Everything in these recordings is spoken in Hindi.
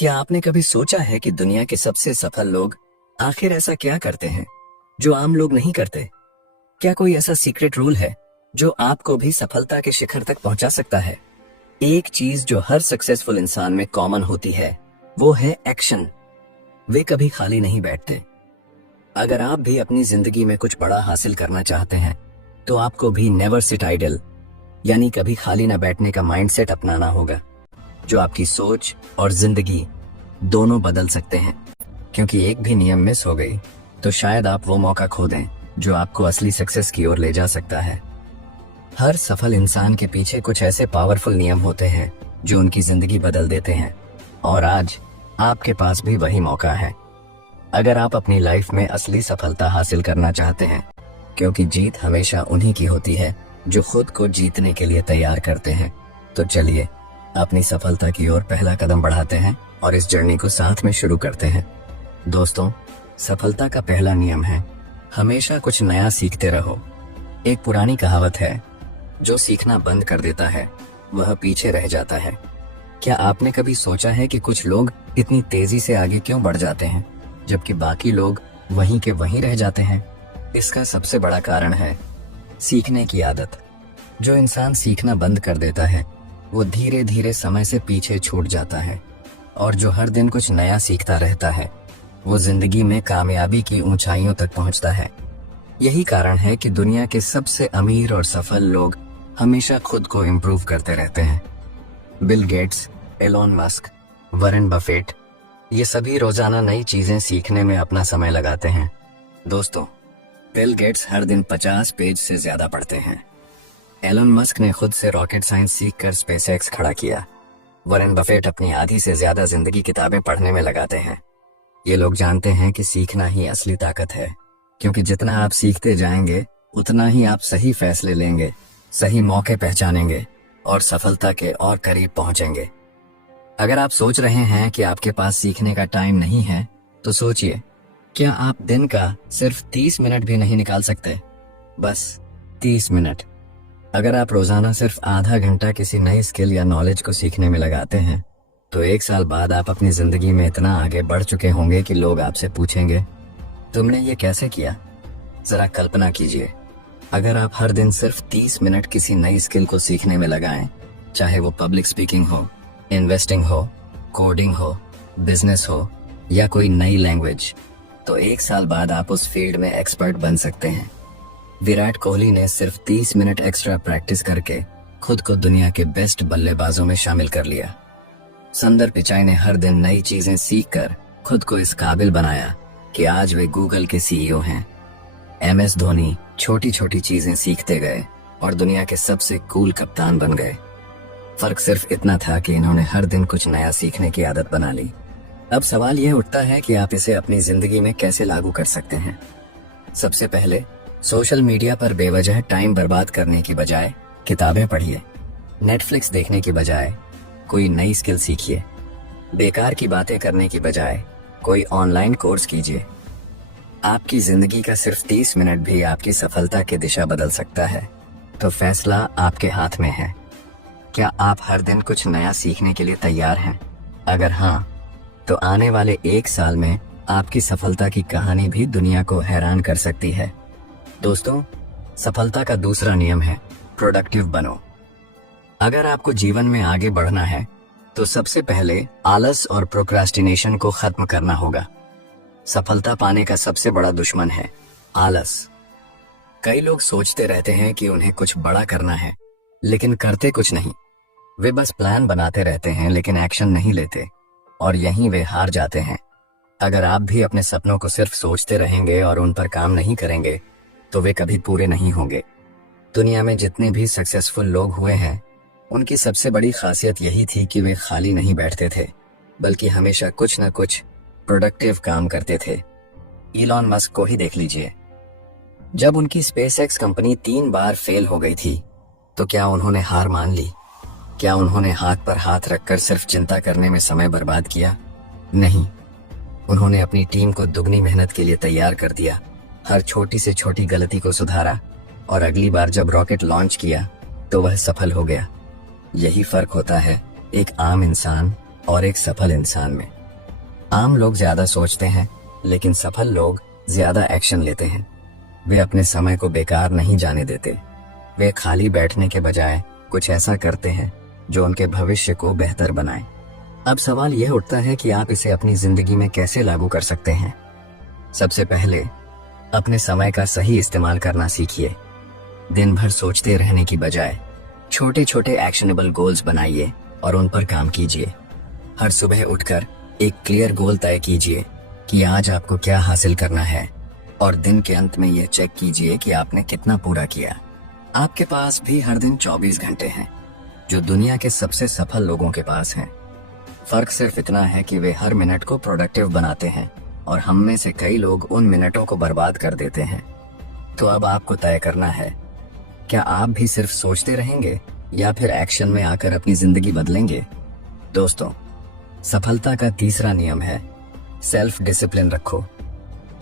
क्या आपने कभी सोचा है कि दुनिया के सबसे सफल लोग आखिर ऐसा क्या करते हैं जो आम लोग नहीं करते? क्या कोई ऐसा सीक्रेट रूल है जो आपको भी सफलता के शिखर तक पहुंचा सकता है? एक चीज जो हर सक्सेसफुल इंसान में कॉमन होती है वो है एक्शन। वे कभी खाली नहीं बैठते। अगर आप भी अपनी जिंदगी में कुछ बड़ा हासिल करना चाहते हैं तो आपको भी नेवर सिट आइडल यानी कभी खाली न बैठने का माइंडसेट अपनाना होगा, जो आपकी सोच और जिंदगी दोनों बदल सकते हैं। क्योंकि एक भी नियम मिस हो गई तो शायद आप वो मौका खो दें जो आपको असली सक्सेस की ओर ले जा सकता है। हर सफल इंसान के पीछे कुछ ऐसे पावरफुल नियम होते हैं जो उनकी जिंदगी बदल देते हैं, और आज आपके पास भी वही मौका है। अगर आप अपनी लाइफ में असली सफलता हासिल करना चाहते हैं, क्योंकि जीत हमेशा उन्हीं की होती है जो खुद को जीतने के लिए तैयार करते हैं, तो चलिए अपनी सफलता की ओर पहला कदम बढ़ाते हैं और इस जर्नी को साथ में शुरू करते हैं। दोस्तों, सफलता का पहला नियम है हमेशा कुछ नया सीखते रहो। एक पुरानी कहावत है, जो सीखना बंद कर देता है वह पीछे रह जाता है। क्या आपने कभी सोचा है कि कुछ लोग इतनी तेजी से आगे क्यों बढ़ जाते हैं जबकि बाकी लोग वहीं के वहीं रह जाते हैं? इसका सबसे बड़ा कारण है सीखने की आदत। जो इंसान सीखना बंद कर देता है वो धीरे धीरे समय से पीछे छूट जाता है, और जो हर दिन कुछ नया सीखता रहता है वो जिंदगी में कामयाबी की ऊंचाइयों तक पहुंचता है। यही कारण है कि दुनिया के सबसे अमीर और सफल लोग हमेशा खुद को इम्प्रूव करते रहते हैं। Bill Gates, Elon Musk, Warren Buffett, ये सभी रोजाना नई चीजें सीखने में अपना समय लगाते हैं। दोस्तों, बिल गेट्स हर दिन 50 पेज से ज्यादा पढ़ते हैं। एलोन मस्क ने खुद से रॉकेट साइंस सीखकर स्पेसएक्स खड़ा किया। वॉरेन बफेट अपनी आधी से ज्यादा जिंदगी किताबें पढ़ने में लगाते हैं। ये लोग जानते हैं कि सीखना ही असली ताकत है, क्योंकि जितना आप सीखते जाएंगे उतना ही आप सही फैसले लेंगे, सही मौके पहचानेंगे और सफलता के और करीब पहुंचेंगे। अगर आप सोच रहे हैं कि आपके पास सीखने का टाइम नहीं है, तो सोचिए, क्या आप दिन का सिर्फ 30 मिनट भी नहीं निकाल सकते? बस 30 मिनट। अगर आप रोजाना सिर्फ आधा घंटा किसी नई स्किल या नॉलेज को सीखने में लगाते हैं तो 1 साल बाद आप अपनी जिंदगी में इतना आगे बढ़ चुके होंगे कि लोग आपसे पूछेंगे, तुमने ये कैसे किया? जरा कल्पना कीजिए, अगर आप हर दिन सिर्फ 30 मिनट किसी नई स्किल को सीखने में लगाएं, चाहे वो पब्लिक स्पीकिंग हो, इन्वेस्टिंग हो, कोडिंग हो, बिजनेस हो या कोई नई लैंग्वेज, तो 1 साल बाद आप उस फील्ड में एक्सपर्ट बन सकते हैं। विराट कोहली ने सिर्फ 30 मिनट एक्स्ट्रा प्रैक्टिस करके खुद को दुनिया के बेस्ट बल्लेबाजों में शामिल कर लिया। सुंदर पिचाई ने हर दिन नई चीजें सीखकर खुद को इस काबिल बनाया कि आज वे गूगल के सीईओ हैं। MS धोनी छोटी छोटी चीजें सीखते गए और दुनिया के सबसे कूल कप्तान बन गए। फर्क सिर्फ इतना था कि इन्होंने हर दिन कुछ नया सीखने की आदत बना ली। अब सवाल यह उठता है कि आप इसे अपनी जिंदगी में कैसे लागू कर सकते हैं। सबसे पहले, सोशल मीडिया पर बेवजह टाइम बर्बाद करने की बजाय किताबें पढ़िए। नेटफ्लिक्स देखने की बजाय कोई नई स्किल सीखिए। बेकार की बातें करने की बजाय कोई ऑनलाइन कोर्स कीजिए। आपकी जिंदगी का सिर्फ 30 मिनट भी आपकी सफलता की दिशा बदल सकता है, तो फैसला आपके हाथ में है। क्या आप हर दिन कुछ नया सीखने के लिए तैयार हैं? अगर हाँ, तो आने वाले 1 साल में आपकी सफलता की कहानी भी दुनिया को हैरान कर सकती है। दोस्तों, सफलता का दूसरा नियम है प्रोडक्टिव बनो। अगर आपको जीवन में आगे बढ़ना है तो सबसे पहले आलस और प्रोक्रास्टिनेशन को खत्म करना होगा। सफलता पाने का सबसे बड़ा दुश्मन है आलस। कई लोग सोचते रहते हैं कि उन्हें कुछ बड़ा करना है, लेकिन करते कुछ नहीं। वे बस प्लान बनाते रहते हैं लेकिन एक्शन नहीं लेते, और यहीं वे हार जाते हैं। अगर आप भी अपने सपनों को सिर्फ सोचते रहेंगे और उन पर काम नहीं करेंगे तो वे कभी पूरे नहीं होंगे। दुनिया में जितने भी सक्सेसफुल लोग हुए हैं, उनकी सबसे बड़ी खासियत यही थी कि वे खाली नहीं बैठते थे, बल्कि हमेशा कुछ न कुछ प्रोडक्टिव काम करते थे। इलॉन मस्क को ही देख लीजिए। जब उनकी स्पेसएक्स कंपनी 3 बार फेल हो गई थी, तो क्या उन्होंने हार मान ली? क्या उन्होंने हाथ पर हाथ रखकर सिर्फ चिंता करने में समय बर्बाद किया? नहीं, उन्होंने अपनी टीम को दुगनी मेहनत के लिए तैयार कर दिया, हर छोटी से छोटी गलती को सुधारा, और अगली बार जब रॉकेट लॉन्च किया तो वह सफल हो गया। यही फर्क होता है एक आम इंसान और एक सफल इंसान में। आम लोग ज्यादा सोचते हैं, लेकिन सफल लोग ज्यादा एक्शन लेते हैं। वे अपने समय को बेकार नहीं जाने देते। वे खाली बैठने के बजाय कुछ ऐसा करते हैं जो उनके भविष्य को बेहतर बनाए। अब सवाल यह उठता है कि आप इसे अपनी जिंदगी में कैसे लागू कर सकते हैं। सबसे पहले अपने समय का सही इस्तेमाल करना सीखिए। दिन भर सोचते रहने की बजाय छोटे छोटे एक्शनेबल गोल्स बनाइए और उन पर काम कीजिए। हर सुबह उठकर एक क्लियर गोल तय कीजिए कि आज आपको क्या हासिल करना है, और दिन के अंत में यह चेक कीजिए कि आपने कितना पूरा किया। आपके पास भी हर दिन 24 घंटे हैं, जो दुनिया के सबसे सफल लोगों के पास हैं। फर्क सिर्फ इतना है कि वे हर मिनट को प्रोडक्टिव बनाते हैं और हम में से कई लोग उन मिनटों को बर्बाद कर देते हैं। तो अब आपको तय करना है, क्या आप भी सिर्फ सोचते रहेंगे या फिर एक्शन में आकर अपनी जिंदगी बदलेंगे। दोस्तों, सफलता का तीसरा नियम है सेल्फ डिसिप्लिन रखो।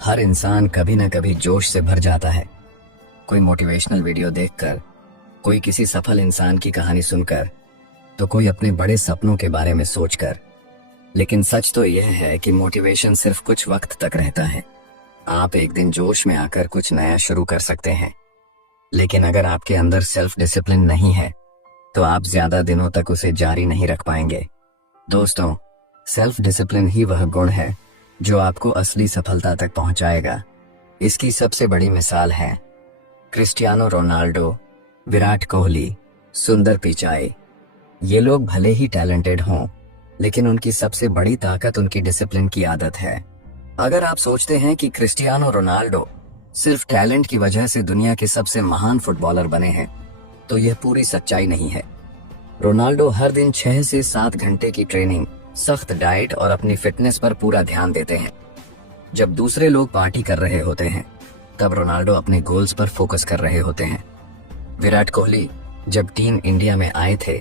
हर इंसान कभी न कभी जोश से भर जाता है। कोई मोटिवेशनल वीडियो देखकर, कोई किसी सफल इंसान की कहानी सुनकर, तो कोई अपने बड़े सपनों के बारे में सोचकर। लेकिन सच तो यह है कि मोटिवेशन सिर्फ कुछ वक्त तक रहता है। आप एक दिन जोश में आकर कुछ नया शुरू कर सकते हैं, लेकिन अगर आपके अंदर सेल्फ डिसिप्लिन नहीं है तो आप ज्यादा दिनों तक उसे जारी नहीं रख पाएंगे। दोस्तों, सेल्फ डिसिप्लिन ही वह गुण है जो आपको असली सफलता तक पहुंचाएगा। इसकी सबसे बड़ी मिसाल है क्रिस्टियानो रोनाल्डो, विराट कोहली, सुंदर पिचाई। ये लोग भले ही टैलेंटेड हों, लेकिन उनकी सबसे बड़ी ताकत उनकी डिसिप्लिन की आदत है। अगर आप सोचते हैं कि क्रिस्टियानो रोनाल्डो सिर्फ टैलेंट की वजह से दुनिया के सबसे महान फुटबॉलर बने हैं, तो यह पूरी सच्चाई नहीं है। रोनाल्डो हर दिन 6 से 7 घंटे की ट्रेनिंग, सख्त डाइट और अपनी फिटनेस पर पूरा ध्यान देते हैं। जब दूसरे लोग पार्टी कर रहे होते हैं, तब रोनाल्डो अपने गोल्स पर फोकस कर रहे होते हैं। विराट कोहली जब टीम इंडिया में आए थे,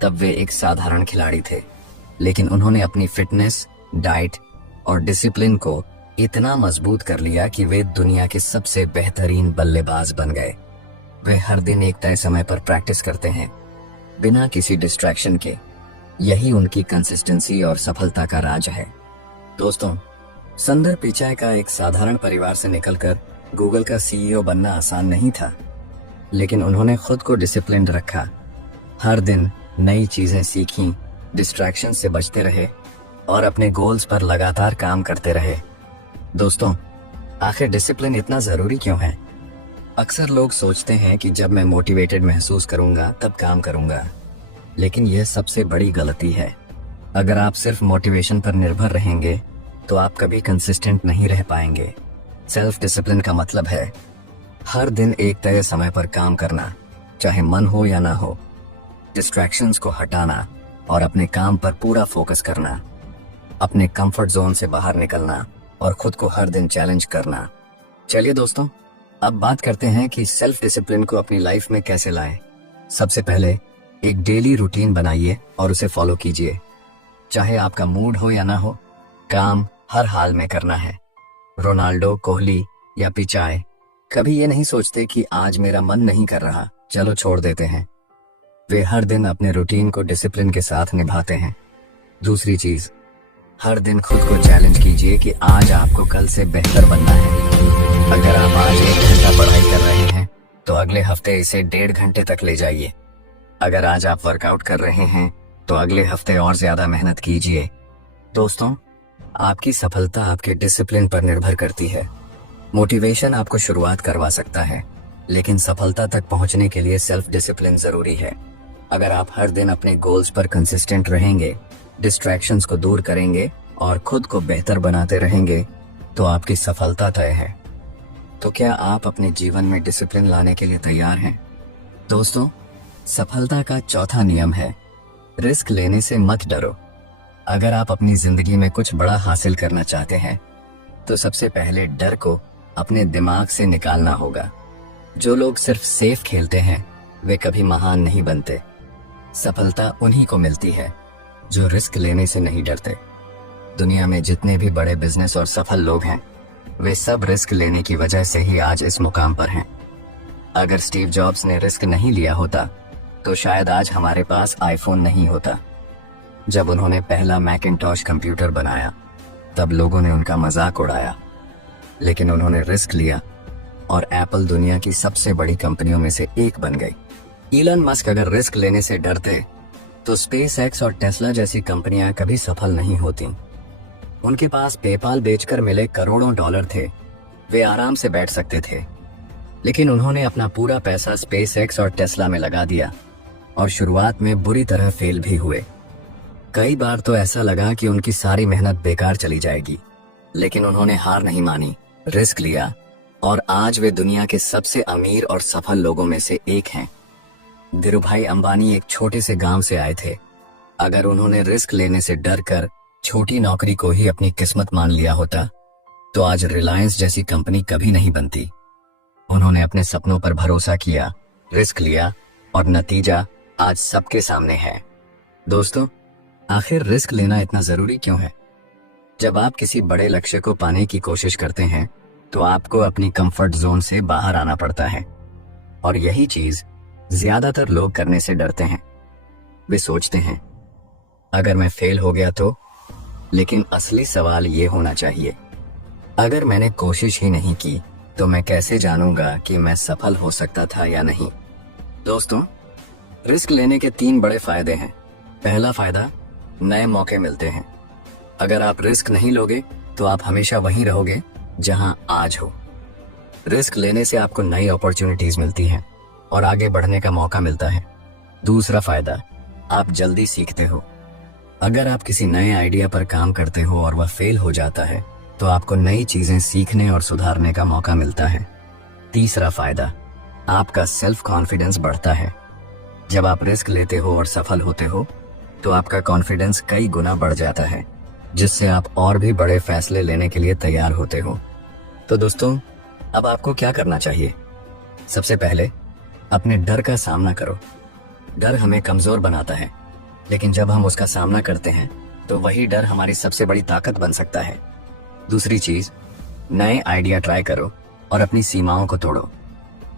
तब वे एक साधारण खिलाड़ी थे, लेकिन उन्होंने अपनी फिटनेस, डाइट और डिसिप्लिन को इतना मजबूत कर लिया कि वे दुनिया के सबसे बेहतरीन बल्लेबाज बन गए। वे हर दिन एक तय समय पर प्रैक्टिस करते हैं, बिना किसी डिस्ट्रैक्शन के। यही उनकी कंसिस्टेंसी और सफलता का राज है। दोस्तों, सुंदर पिचाई का एक साधारण परिवार से निकलकर गूगल का सीईओ बनना आसान नहीं था, लेकिन उन्होंने खुद को डिसिप्लिन्ड रखा। हर दिन नई चीजें सीखी, डिस्ट्रैक्शन से बचते रहे और अपने गोल्स पर लगातार काम करते रहे। दोस्तों, आखिर डिसिप्लिन इतना जरूरी क्यों है? अक्सर लोग सोचते हैं कि जब मैं मोटिवेटेड महसूस करूंगा तब काम करूंगा, लेकिन यह सबसे बड़ी गलती है। अगर आप सिर्फ मोटिवेशन पर निर्भर रहेंगे तो आप कभी कंसिस्टेंट नहीं रह पाएंगे। सेल्फ डिसिप्लिन का मतलब है हर दिन एक तय समय पर काम करना, चाहे मन हो या ना हो। डिस्ट्रैक्शंस को हटाना और अपने काम पर पूरा फोकस करना। अपने कंफर्ट जोन से बाहर निकलना और खुद को हर दिन चैलेंज करना। चलिए दोस्तों, अब बात करते हैं कि सेल्फ डिसिप्लिन को अपनी लाइफ में कैसे लाएं। सबसे पहले एक डेली रूटीन बनाइए और उसे फॉलो कीजिए। चाहे आपका मूड हो या ना हो, काम हर हाल में करना है। रोनाल्डो, कोहली या पिचाई कभी ये नहीं सोचते कि आज मेरा मन नहीं कर रहा, चलो छोड़ देते हैं। वे हर दिन अपने रूटीन को डिसिप्लिन के साथ निभाते हैं। दूसरी चीज, हर दिन खुद को चैलेंज कीजिए कि आज आपको कल से बेहतर बनना है। अगर आप आज 1 घंटा पढ़ाई कर रहे हैं, तो अगले हफ्ते इसे 1.5 घंटे तक ले जाइए। अगर आज आप वर्कआउट कर रहे हैं, तो अगले हफ्ते और ज्यादा मेहनत कीजिए। दोस्तों, आपकी सफलता आपके डिसिप्लिन पर निर्भर करती है। मोटिवेशन आपको शुरुआत करवा सकता है, लेकिन सफलता तक पहुंचने के लिए सेल्फ डिसिप्लिन जरूरी है। अगर आप हर दिन अपने गोल्स पर कंसिस्टेंट रहेंगे, डिस्ट्रैक्शंस को दूर करेंगे और खुद को बेहतर बनाते रहेंगे, तो आपकी सफलता तय है। तो क्या आप अपने जीवन में डिसिप्लिन लाने के लिए तैयार हैं? दोस्तों, सफलता का चौथा नियम है रिस्क लेने से मत डरो। अगर आप अपनी जिंदगी में कुछ बड़ा हासिल करना चाहते हैं, तो सबसे पहले डर को अपने दिमाग से निकालना होगा। जो लोग सिर्फ सेफ खेलते हैं, वे कभी महान नहीं बनते। सफलता उन्हीं को मिलती है जो रिस्क लेने से नहीं डरते। दुनिया में जितने भी बड़े बिजनेस और सफल लोग हैं, वे सब रिस्क लेने की वजह से ही आज इस मुकाम पर हैं। अगर स्टीव जॉब्स ने रिस्क नहीं लिया होता, तो शायद आज हमारे पास आईफोन नहीं होता। जब उन्होंने पहला मैकिंटॉश कंप्यूटर बनाया तब लोगों ने उनका मजाक उड़ाया, लेकिन उन्होंने रिस्क लिया और एप्पल दुनिया की सबसे बड़ी कंपनियों में से एक बन गई। इलन मस्क अगर रिस्क लेने से डरते तो स्पेस एक्स और टेस्ला जैसी कंपनियां कभी सफल नहीं होती। उनके पास पेपाल बेचकर मिले करोड़ों डॉलर थे, वे आराम से बैठ सकते थे, लेकिन उन्होंने अपना पूरा पैसा स्पेस एक्स और टेस्ला में लगा दिया और शुरुआत में बुरी तरह फेल भी हुए। कई बार तो ऐसा लगा कि उनकी सारी मेहनत बेकार चली जाएगी, लेकिन उन्होंने हार नहीं मानी, रिस्क लिया और आज वे दुनिया के सबसे अमीर और सफल लोगों में से एक हैं। धीरूभाई अंबानी एक छोटे से गांव से आए थे। अगर उन्होंने रिस्क लेने से डर कर छोटी नौकरी को ही अपनी किस्मत मान लिया होता तो आज रिलायंस जैसी कंपनी कभी नहीं बनती। उन्होंने अपने सपनों पर भरोसा किया, रिस्क लिया और नतीजा आज सबके सामने है। दोस्तों, आखिर रिस्क लेना इतना जरूरी क्यों है? जब आप किसी बड़े लक्ष्य को पाने की कोशिश करते हैं तो आपको अपनी कंफर्ट जोन से बाहर आना पड़ता है और यही चीज ज्यादातर लोग करने से डरते हैं। वे सोचते हैं अगर मैं फेल हो गया तो, लेकिन असली सवाल ये होना चाहिए, अगर मैंने कोशिश ही नहीं की तो मैं कैसे जानूंगा कि मैं सफल हो सकता था या नहीं? दोस्तों, रिस्क लेने के 3 बड़े फायदे हैं। पहला फायदा, नए मौके मिलते हैं। अगर आप रिस्क नहीं लोगे तो आप हमेशा वहीं रहोगे जहां आज हो। रिस्क लेने से आपको नई अपॉर्चुनिटीज मिलती हैं और आगे बढ़ने का मौका मिलता है। दूसरा फायदा, आप जल्दी सीखते हो। अगर आप किसी नए आइडिया पर काम करते हो और वह फेल हो जाता है तो आपको नई चीजें सीखने और सुधारने का मौका मिलता है। तीसरा फायदा, आपका सेल्फ कॉन्फिडेंस बढ़ता है। जब आप रिस्क लेते हो और सफल होते हो तो आपका कॉन्फिडेंस कई गुना बढ़ जाता है, जिससे आप और भी बड़े फैसले लेने के लिए तैयार होते हो। तो दोस्तों, अब आपको क्या करना चाहिए? सबसे पहले अपने डर का सामना करो। डर हमें कमजोर बनाता है, लेकिन जब हम उसका सामना करते हैं तो वही डर हमारी सबसे बड़ी ताकत बन सकता है। दूसरी चीज, नए आइडिया ट्राई करो और अपनी सीमाओं को तोड़ो।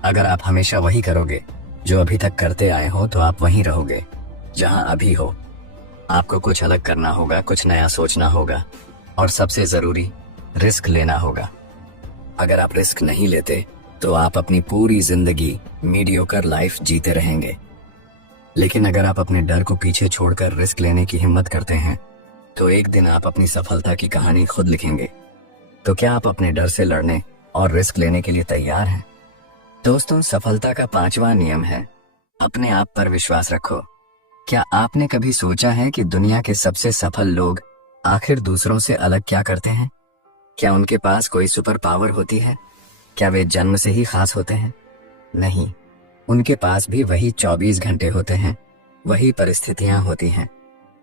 अगर आप हमेशा वही करोगे जो अभी तक करते आए हो तो आप वहीं रहोगे जहां अभी हो। आपको कुछ अलग करना होगा, कुछ नया सोचना होगा और सबसे जरूरी, रिस्क लेना होगा। अगर आप रिस्क नहीं लेते तो आप अपनी पूरी जिंदगी मीडियोकर लाइफ जीते रहेंगे, लेकिन अगर आप अपने डर को पीछे छोड़कर रिस्क लेने की हिम्मत करते हैं तो एक दिन आप अपनी सफलता की कहानी खुद लिखेंगे। तो क्या आप अपने डर से लड़ने और रिस्क लेने के लिए तैयार हैं? दोस्तों, सफलता का 5वां नियम है, अपने आप पर विश्वास रखो। क्या आपने कभी सोचा है कि दुनिया के सबसे सफल लोग आखिर दूसरों से अलग क्या करते हैं? क्या उनके पास कोई सुपर पावर होती है? क्या वे जन्म से ही खास होते हैं? नहीं, उनके पास भी वही 24 घंटे होते हैं, वही परिस्थितियां होती हैं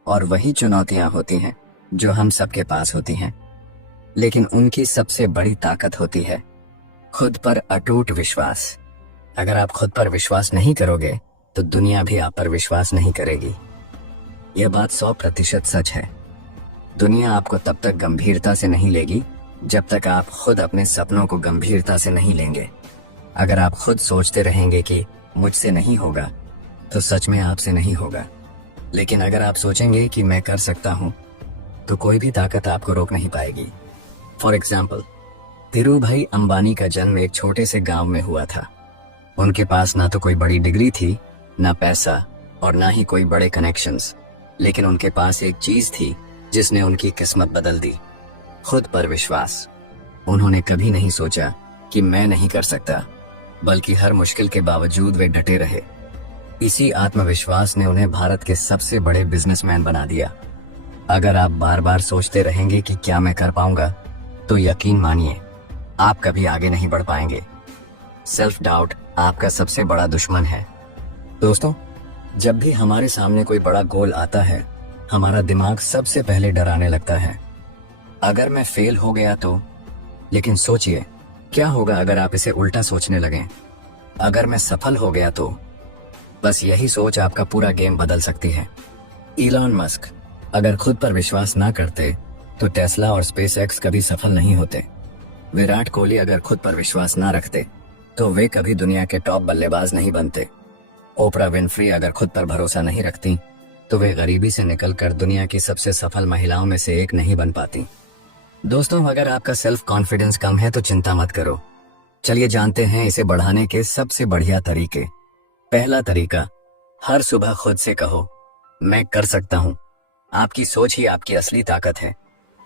और वही चुनौतियां होती हैं जो हम सबके पास होती हैं। लेकिन उनकी सबसे बड़ी ताकत होती है खुद पर अटूट विश्वास। अगर आप खुद पर विश्वास नहीं करोगे तो दुनिया भी आप पर विश्वास नहीं करेगी। यह बात 100% सच है। दुनिया आपको तब तक गंभीरता से नहीं लेगी जब तक आप खुद अपने सपनों को गंभीरता से नहीं लेंगे। अगर आप खुद सोचते रहेंगे कि मुझसे नहीं होगा तो सच में आपसे नहीं होगा, लेकिन अगर आप सोचेंगे कि मैं कर सकता हूं तो कोई भी ताकत आपको रोक नहीं पाएगी। फॉर एग्जाम्पल, धीरूभाई अंबानी का जन्म एक छोटे से गांव में हुआ था। उनके पास ना तो कोई बड़ी डिग्री थी, ना पैसा और ना ही कोई बड़े कनेक्शंस, लेकिन उनके पास एक चीज थी जिसने उनकी किस्मत बदल दी, खुद पर विश्वास। उन्होंने कभी नहीं सोचा कि मैं नहीं कर सकता, बल्कि हर मुश्किल के बावजूद वे डटे रहे। इसी आत्मविश्वास ने उन्हें भारत के सबसे बड़े बिजनेसमैन बना दिया। अगर आप बार बार सोचते रहेंगे कि क्या मैं कर पाऊंगा, तो यकीन मानिए आप कभी आगे नहीं बढ़ पाएंगे। सेल्फ डाउट आपका सबसे बड़ा दुश्मन है। दोस्तों, जब भी हमारे सामने कोई बड़ा गोल आता है, हमारा दिमाग सबसे पहले डराने लगता है, अगर मैं फेल हो गया तो। लेकिन सोचिए, क्या होगा अगर आप इसे उल्टा सोचने लगें, अगर मैं सफल हो गया तो। बस यही सोच आपका पूरा गेम बदल सकती है। इलॉन मस्क अगर खुद पर विश्वास ना करते तो टेस्ला और स्पेस एक्स कभी सफल नहीं होते। विराट कोहली अगर खुद पर विश्वास ना रखते तो वे कभी दुनिया के टॉप बल्लेबाज नहीं बनते। ओपरा विनफ्री अगर खुद पर भरोसा नहीं रखती तो वे गरीबी से निकलकर दुनिया की सबसे सफल महिलाओं में से एक नहीं बन पाती। दोस्तों, अगर आपका सेल्फ कॉन्फिडेंस कम है तो चिंता मत करो। चलिए जानते हैं इसे बढ़ाने के सबसे बढ़िया तरीके। पहला तरीका, हर सुबह खुद से कहो, मैं कर सकता हूँ। आपकी सोच ही आपकी असली ताकत है।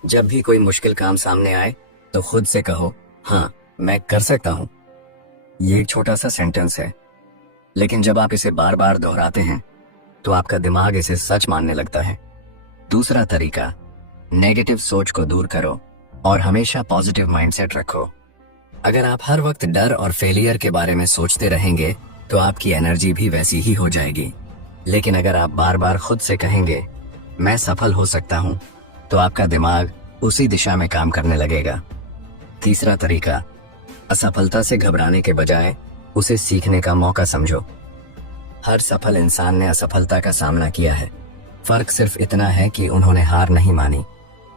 जब भी कोई मुश्किल काम सामने आए तो खुद से कहो, हाँ मैं कर सकता हूँ। ये एक छोटा सा सेंटेंस है, लेकिन जब आप इसे बार बार दोहराते हैं तो आपका दिमाग इसे सच मानने लगता है। दूसरा तरीका, नेगेटिव सोच को दूर करो और हमेशा पॉजिटिव माइंडसेट रखो। अगर आप हर वक्त डर और फेलियर के बारे में सोचते रहेंगे तो आपकी एनर्जी भी वैसी ही हो जाएगी। लेकिन अगर आप बार बार खुद से कहेंगे, मैं सफल हो सकता हूँ, तो आपका दिमाग उसी दिशा में काम करने लगेगा। तीसरा तरीका, असफलता से घबराने के बजाय उसे सीखने का मौका समझो। हर सफल इंसान ने असफलता का सामना किया है। फर्क सिर्फ इतना है कि उन्होंने हार नहीं मानी।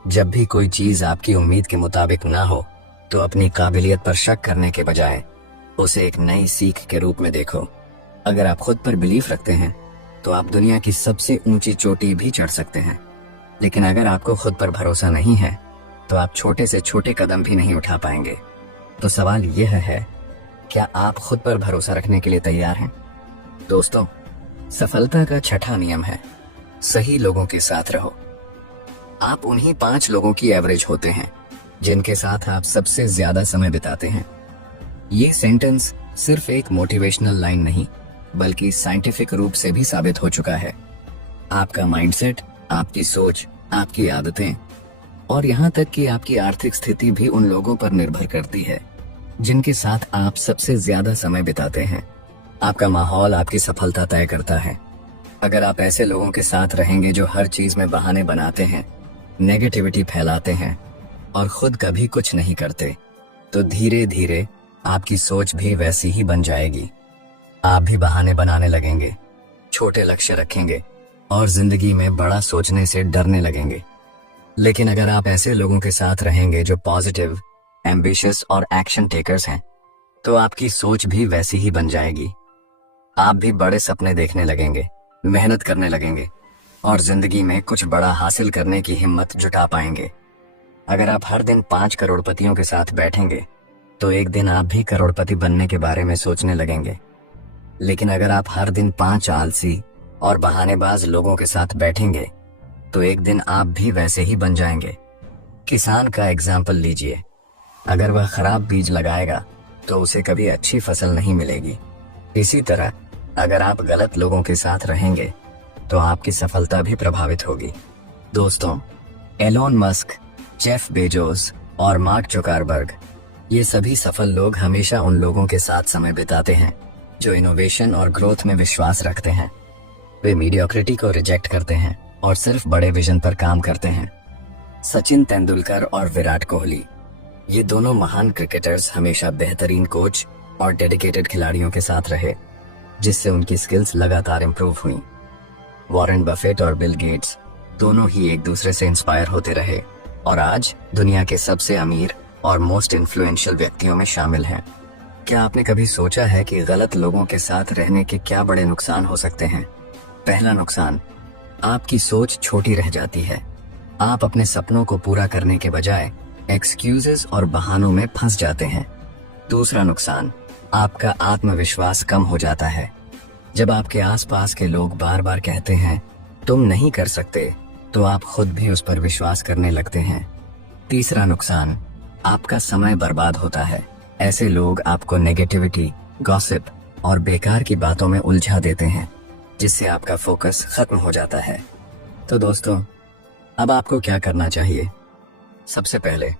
जब भी कोई चीज आपकी उम्मीद के मुताबिक ना हो तो अपनी काबिलियत पर शक करने के बजाय उसे एक नई सीख के रूप में देखो। अगर आप खुद पर बिलीफ रखते हैं तो आप दुनिया की सबसे ऊंची चोटी भी चढ़ सकते हैं। लेकिन अगर आपको खुद पर भरोसा नहीं है तो आप छोटे से छोटे कदम भी नहीं उठा पाएंगे। तो सवाल यह है, क्या आप खुद पर भरोसा रखने के लिए तैयार हैं? दोस्तों, सफलता का छठा नियम है, सही लोगों के साथ रहो। आप उन्हीं 5 लोगों की एवरेज होते हैं जिनके साथ आप सबसे ज्यादा समय बिताते हैं। ये सेंटेंस सिर्फ एक मोटिवेशनल लाइन नहीं, बल्कि साइंटिफिक रूप से भी साबित हो चुका है। आपका माइंडसेट, आपकी सोच, आपकी आदतें और यहाँ तक कि आपकी आर्थिक स्थिति भी उन लोगों पर निर्भर करती है जिनके साथ आप सबसे ज्यादा समय बिताते हैं। आपका माहौल आपकी सफलता तय करता है। अगर आप ऐसे लोगों के साथ रहेंगे जो हर चीज में बहाने बनाते हैं, नेगेटिविटी फैलाते हैं और खुद कभी कुछ नहीं करते, तो धीरे धीरे आपकी सोच भी वैसी ही बन जाएगी। आप भी बहाने बनाने लगेंगे, छोटे लक्ष्य रखेंगे और जिंदगी में बड़ा सोचने से डरने लगेंगे। लेकिन अगर आप ऐसे लोगों के साथ रहेंगे जो पॉजिटिव, एम्बिशियस और एक्शन टेकर्स हैं, तो आपकी सोच भी वैसी ही बन जाएगी। आप भी बड़े सपने देखने लगेंगे, मेहनत करने लगेंगे और जिंदगी में कुछ बड़ा हासिल करने की हिम्मत जुटा पाएंगे। अगर आप हर दिन 5 करोड़पतियों के साथ बैठेंगे तो एक दिन आप भी करोड़पति बनने के बारे में सोचने लगेंगे। लेकिन अगर आप हर दिन 5 आलसी और बहानेबाज लोगों के साथ बैठेंगे तो एक दिन आप भी वैसे ही बन जाएंगे। किसान का एग्जाम्पल लीजिए। अगर वह खराब बीज लगाएगा तो उसे कभी अच्छी फसल नहीं मिलेगी। इसी तरह अगर आप गलत लोगों के साथ रहेंगे तो आपकी सफलता भी प्रभावित होगी। दोस्तों, एलोन मस्क, जेफ बेजोस और मार्क जुकरबर्ग, ये सभी सफल लोग हमेशा उन लोगों के साथ समय बिताते हैं जो इनोवेशन और ग्रोथ में विश्वास रखते हैं। वे मीडियोक्रिटी को रिजेक्ट करते हैं और सिर्फ बड़े विजन पर काम करते हैं। सचिन तेंदुलकर और विराट कोहली, ये दोनों महान क्रिकेटर्स हमेशा बेहतरीन कोच और डेडिकेटेड खिलाड़ियों के साथ रहे, जिससे उनकी स्किल्स लगातार इंप्रूव हुई। वॉरेन बफेट और बिल गेट्स दोनों ही एक दूसरे से इंस्पायर होते रहे और आज दुनिया के सबसे अमीर और मोस्ट इन्फ्लुएंशियल व्यक्तियों में शामिल हैं। क्या आपने कभी सोचा है कि गलत लोगों के साथ रहने के क्या बड़े नुकसान हो सकते हैं? पहला नुकसान, आपकी सोच छोटी रह जाती है। आप अपने सपनों को पूरा करने के बजाय एक्सक्यूजेस और बहानों में फंस जाते हैं। दूसरा नुकसान, आपका आत्मविश्वास कम हो जाता है। जब आपके आसपास के लोग बार बार कहते हैं तुम नहीं कर सकते, तो आप खुद भी उस पर विश्वास करने लगते हैं। तीसरा नुकसान, आपका समय बर्बाद होता है। ऐसे लोग आपको नेगेटिविटी, गॉसिप और बेकार की बातों में उलझा देते हैं, जिससे आपका फोकस खत्म हो जाता है। तो दोस्तों, अब आपको क्या करना चाहिए? सबसे पहले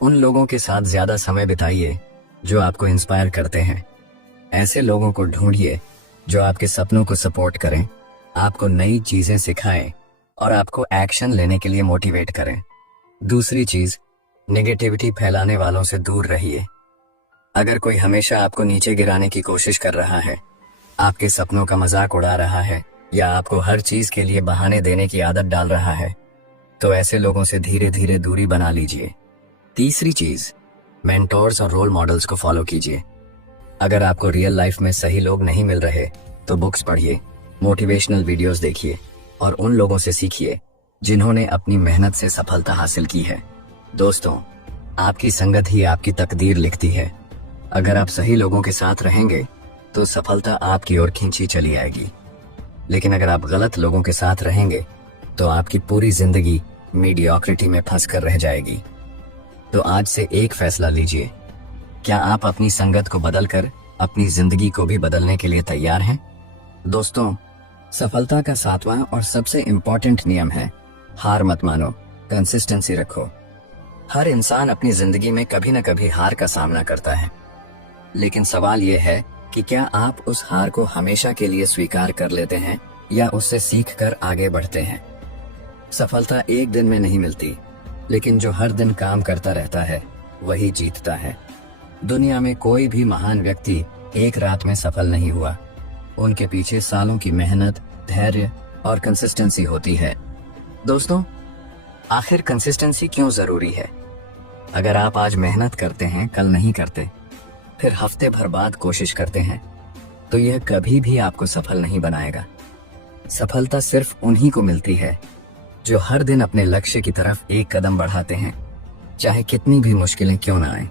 उन लोगों के साथ ज्यादा समय बिताइए जो आपको इंस्पायर करते हैं। ऐसे लोगों को ढूंढिए जो आपके सपनों को सपोर्ट करें, आपको नई चीजें सिखाएं और आपको एक्शन लेने के लिए मोटिवेट करें। दूसरी चीज, नेगेटिविटी फैलाने वालों से दूर रहिए। अगर कोई हमेशा आपको नीचे गिराने की कोशिश कर रहा है, आपके सपनों का मजाक उड़ा रहा है या आपको हर चीज के लिए बहाने देने की आदत डाल रहा है, तो ऐसे लोगों से धीरे धीरे दूरी बना लीजिए। तीसरी चीज, मेंटोर्स और रोल मॉडल्स को फॉलो कीजिए। अगर आपको रियल लाइफ में सही लोग नहीं मिल रहे तो बुक्स पढ़िए, मोटिवेशनल वीडियोस देखिए और उन लोगों से सीखिए जिन्होंने अपनी मेहनत से सफलता हासिल की है। दोस्तों, आपकी संगत ही आपकी तकदीर लिखती है। अगर आप सही लोगों के साथ रहेंगे तो सफलता आपकी ओर खींची चली आएगी, लेकिन अगर आप गलत लोगों के साथ रहेंगे तो आपकी पूरी जिंदगी मीडियोक्रिटी में फंस कर रह जाएगी। तो आज से एक फैसला लीजिए, क्या आप अपनी संगत को बदलकर अपनी जिंदगी को भी बदलने के लिए तैयार हैं? दोस्तों, सफलता का 7वां और सबसे इम्पोर्टेंट नियम है हार मत मानो, कंसिस्टेंसी रखो। हर इंसान अपनी जिंदगी में कभी न कभी हार का सामना करता है, लेकिन सवाल यह है कि क्या आप उस हार को हमेशा के लिए स्वीकार कर लेते हैं या उससे सीख कर आगे बढ़ते हैं। सफलता एक दिन में नहीं मिलती, लेकिन जो हर दिन काम करता रहता है वही जीतता है। दुनिया में कोई भी महान व्यक्ति एक रात में सफल नहीं हुआ। उनके पीछे सालों की मेहनत, धैर्य और कंसिस्टेंसी होती है। दोस्तों, आखिर कंसिस्टेंसी क्यों जरूरी है? अगर आप आज मेहनत करते हैं, कल नहीं करते, फिर हफ्ते भर बाद कोशिश करते हैं, तो यह कभी भी आपको सफल नहीं बनाएगा। सफलता सिर्फ उन्हीं को मिलती है जो हर दिन अपने लक्ष्य की तरफ एक कदम बढ़ाते हैं, चाहे कितनी भी मुश्किलें क्यों ना आए।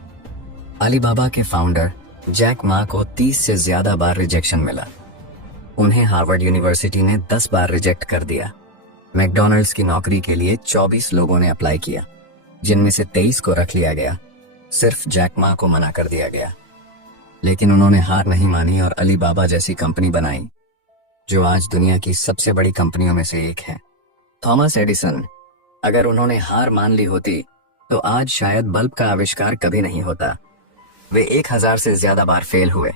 अलीबाबा के फाउंडर जैक मा को 30 से ज्यादा बार रिजेक्शन मिला। उन्हें हार्वर्ड यूनिवर्सिटी ने 10 बार रिजेक्ट कर दिया। मैकडॉनल्ड्स की नौकरी के लिए 24 लोगों ने अप्लाई किया, जिनमें से 23 को रख लिया गया। सिर्फ जैक मा को मना कर दिया गया, लेकिन उन्होंने हार नहीं मानी और अलीबाबा जैसी कंपनी बनाई, जो आज दुनिया की सबसे बड़ी कंपनियों में से एक है। थॉमस एडिसन, अगर उन्होंने हार मान ली होती तो आज शायद बल्ब का आविष्कार कभी नहीं होता। वे 1000 से ज्यादा बार फेल हुए,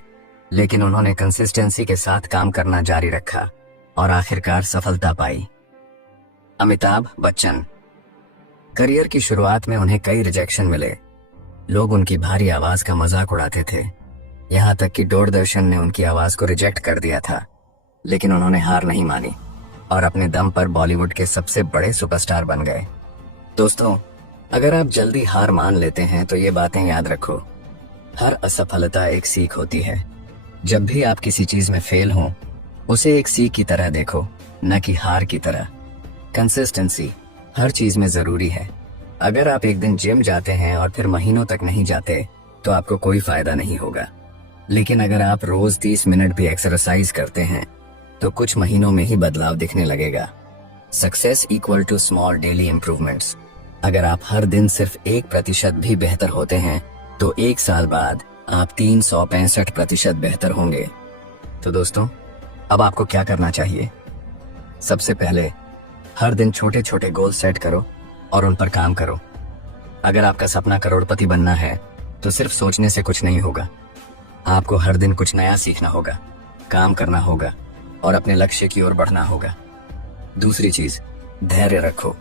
लेकिन उन्होंने कंसिस्टेंसी के साथ काम करना जारी रखा और आखिरकार सफलता पाई। अमिताभ बच्चन, करियर की शुरुआत में उन्हें कई रिजेक्शन मिले। लोग उनकी भारी आवाज का मजाक उड़ाते थे, यहाँ तक कि दूरदर्शन ने उनकी आवाज को रिजेक्ट कर दिया था, लेकिन उन्होंने हार नहीं मानी और अपने दम पर बॉलीवुड के सबसे बड़े सुपरस्टार बन गए। दोस्तों, अगर आप जल्दी हार मान लेते हैं तो ये बातें याद रखो, हर असफलता एक सीख होती है। जब भी आप किसी चीज में फेल हो, उसे एक सीख की तरह देखो, न कि हार की तरह। कंसिस्टेंसी हर चीज में जरूरी है। अगर आप एक दिन जिम जाते हैं और फिर महीनों तक नहीं जाते तो आपको कोई फायदा नहीं होगा, लेकिन अगर आप रोज 30 मिनट भी एक्सरसाइज करते हैं तो कुछ महीनों में ही बदलाव दिखने लगेगा। Success equal to small daily improvements. अगर आप हर दिन सिर्फ 1% भी बेहतर होते हैं तो 1 साल बाद आप 365% बेहतर होंगे। तो दोस्तों, अब आपको क्या करना चाहिए? सबसे पहले हर दिन छोटे छोटे गोल सेट करो और उन पर काम करो। अगर आपका सपना करोड़पति बनना है तो सिर्फ सोचने से कुछ नहीं होगा। आपको हर दिन कुछ नया सीखना होगा, काम करना होगा और अपने लक्ष्य की ओर बढ़ना होगा। दूसरी चीज, धैर्य रखो।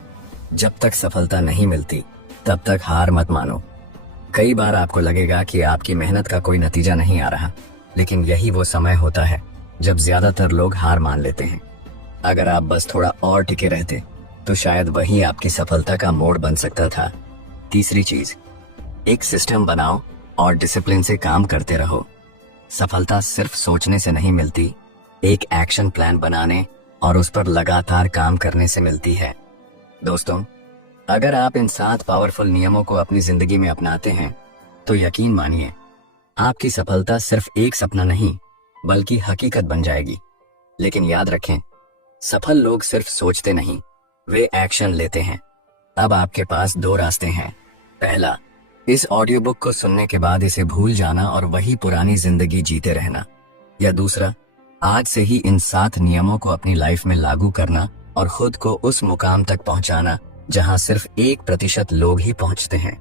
जब तक सफलता नहीं मिलती तब तक हार मत मानो। कई बार आपको लगेगा कि आपकी मेहनत का कोई नतीजा नहीं आ रहा, लेकिन यही वो समय होता है जब ज्यादातर लोग हार मान लेते हैं। अगर आप बस थोड़ा और टिके रहते तो शायद वही आपकी सफलता का मोड़ बन सकता था। तीसरी चीज, एक सिस्टम बनाओ और डिसिप्लिन से काम करते रहो। सफलता सिर्फ सोचने से नहीं मिलती, एक एक्शन प्लान बनाने और उस पर लगातार काम करने से मिलती है। दोस्तों, अगर आप इन 7 पावरफुल नियमों को अपनी जिंदगी में अपनाते हैं तो यकीन मानिए, आपकी सफलता सिर्फ एक सपना नहीं बल्कि हकीकत बन जाएगी। लेकिन याद रखें, सफल लोग सिर्फ सोचते नहीं, वे एक्शन लेते हैं। अब आपके पास 2 रास्ते हैं। पहला, इस ऑडियो बुक को सुनने के बाद इसे भूल जाना और वही पुरानी जिंदगी जीते रहना, या दूसरा, आज से ही इन 7 नियमों को अपनी लाइफ में लागू करना और खुद को उस मुकाम तक पहुंचाना जहां सिर्फ 1% लोग ही पहुंचते हैं।